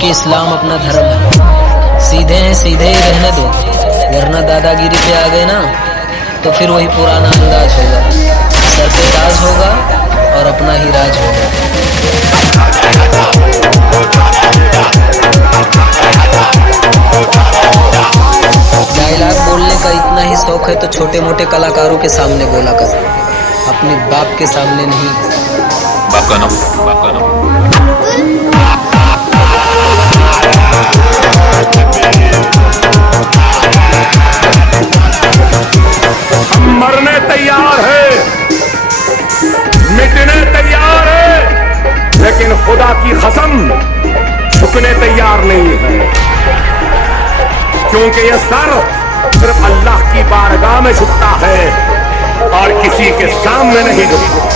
क्योंकि इस्लाम अपना धर्म है। सीधे हैं सीधे ही रहने दो, वरना दादागिरी पे आ गए ना तो फिर वही पुराना अंदाज होगा। सर पे ताज होगा और अपना ही राज होगा। डायलॉग बोलने का इतना ही शौक है तो छोटे मोटे कलाकारों के सामने बोला कर, अपने बाप के सामने नहीं। हम मरने तैयार है, मिटने तैयार है, लेकिन खुदा की कसम झुकने तैयार नहीं है, क्योंकि यह सर सिर्फ अल्लाह की बारगाह में झुकता है और किसी के सामने नहीं झुकता।